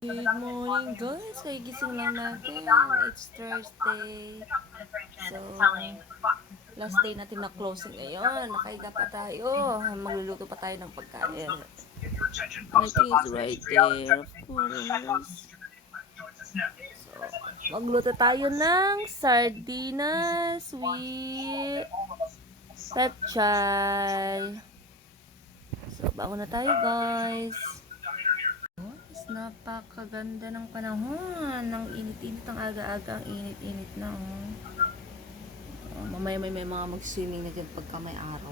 Good morning guys! Kagising lang natin. It's Thursday. So, last day natin na closing ngayon. Nakahiga pa tayo. Magluluto pa tayo ng pagkain. My tea is right there. Of course. So, magluto tayo ng sardinas with pechay. So, bangon na tayo guys. Napakaganda ng panahon. Ng init-init, ang aga-aga, ang init-init na. Mamaya may mga mag-swimming na dyan pagka may araw.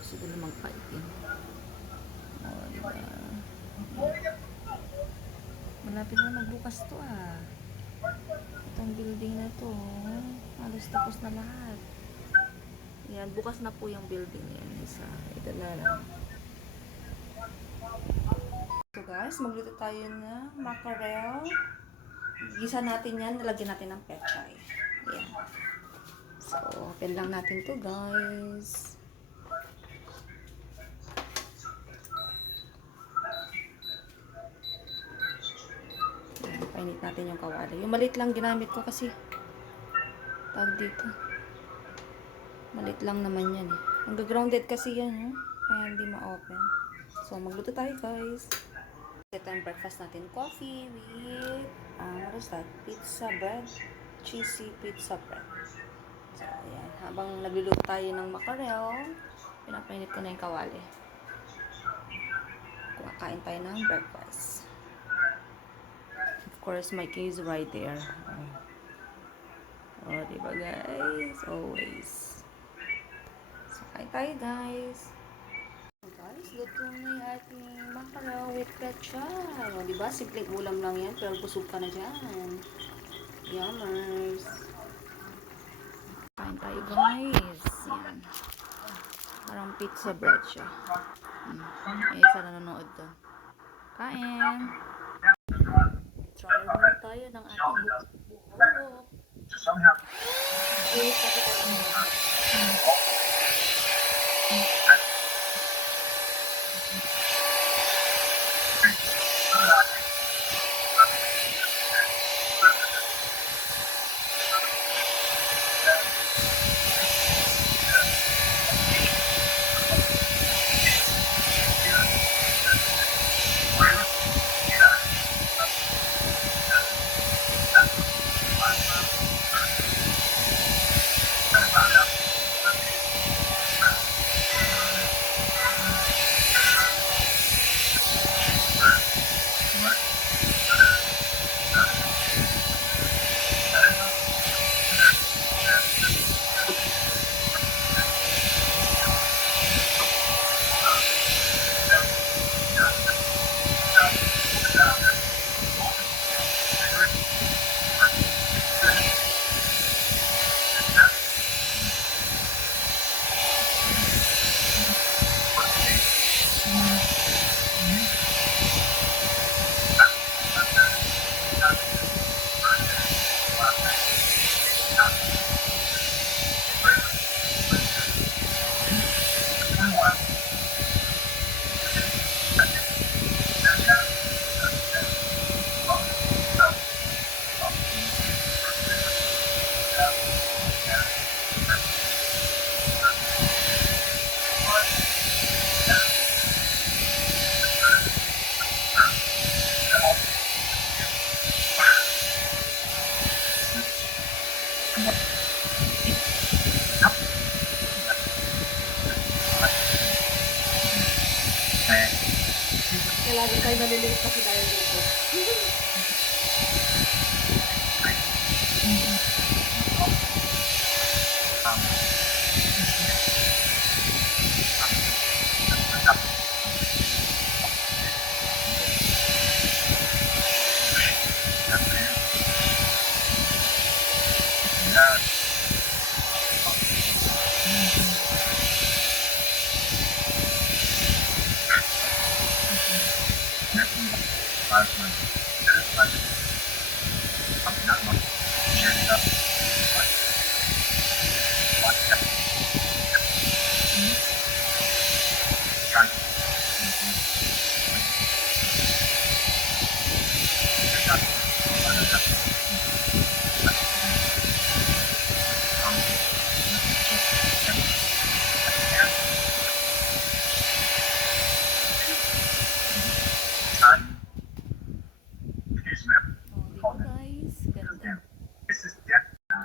Gusto ko na mag-fighting. Diba? Malapit na magbukas to Itong building na to. Halos tapos na lahat. Yan, bukas na po yung building yan. Ito na lang. So guys, magluto tayo ng mackerel. Gisa natin yan, nalagyan natin ng pechay. Yan. So, open lang natin to guys. Yan, painit natin yung kawali. Yung maliit lang ginamit ko kasi tawag dito. Maliit lang naman yan Ang-grounded kasi yan kaya hindi ma-open. So, magluto tayo guys. Ito ang breakfast natin. Coffee with, what is that? Pizza bread. Cheesy pizza bread. So, ayan. Habang nagluluto tayo ng mackerel, pinapainit ko na yung kawali. Kumakain tayo ng breakfast. Of course, my key is right there. Diba guys? Always. So, kain tayo guys. Guys, luto na yung ating mackerel with pechay. Diba? Simpleng ulam lang yan, pero busog ka na dyan. Yummers. Kain tayo guys. Yan. Parang pizza bread siya. Isa na nanonood to. Kain. Try muna tayo ng ating buhok. Kaya lagi tayo naliliit kasi tayo dito.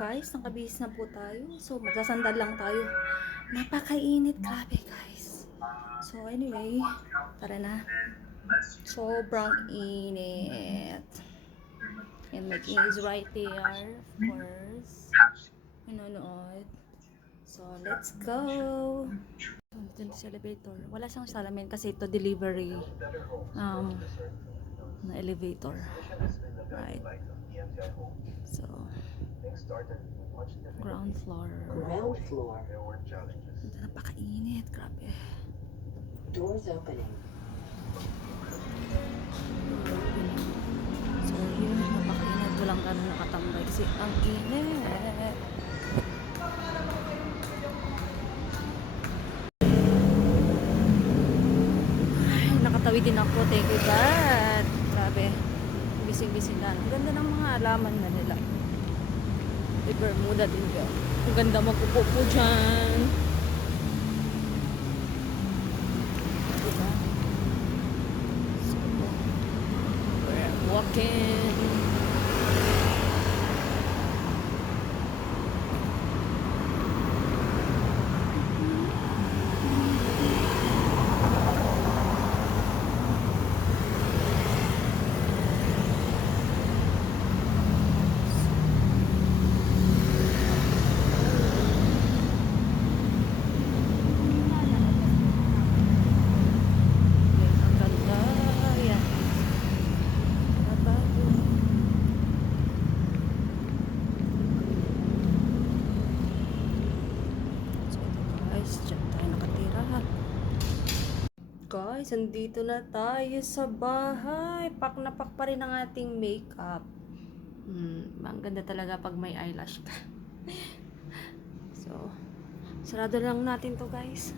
guys, nakabihis na po tayo. So, magsasandal lang tayo. Napakainit, grabe guys. So, anyway, tara na. Sobrang init. And my king is right there, of course. Manonood. So, let's go. Dito sa elevator. Wala siyang salamin kasi ito delivery na elevator. Right. So, ground floor. Ground floor. Napakainit, grabe. Doors opening. So, yun, napakainit. Walang ganun nakatambay kasi ang init. Ay, nakatawid din ako. Thank you, God. Grabe. Bising-bising na. Ang ganda ng mga alaman na nila. May Bermuda din dyan. Ang ganda magpupo po dyan. Diba? So, we're walking. Ang ganda. Yan. Babago. So, ito guys. Diyan tayo nakatira. Guys, andito na tayo sa bahay. Pak na pak pa rin ang ating makeup. Ang ganda talaga pag may eyelash ka. So, sarado lang natin to guys.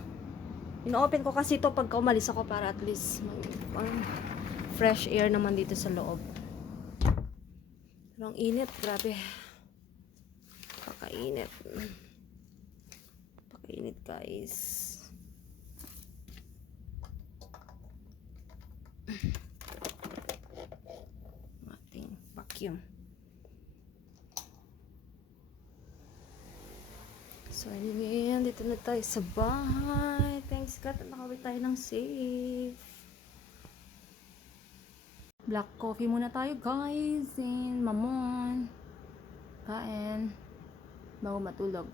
Ino-open ko kasi to pagka umalis ako para at least fresh air naman dito sa loob. Pero ang init, grabe. Pakainit. Pakainit guys. Ating vacuum. So anyway, dito na tayo sa bahay. Thanks God, nakawin tayo ng safe. Black coffee muna tayo guys. And mamon. Kain. Bago matulog.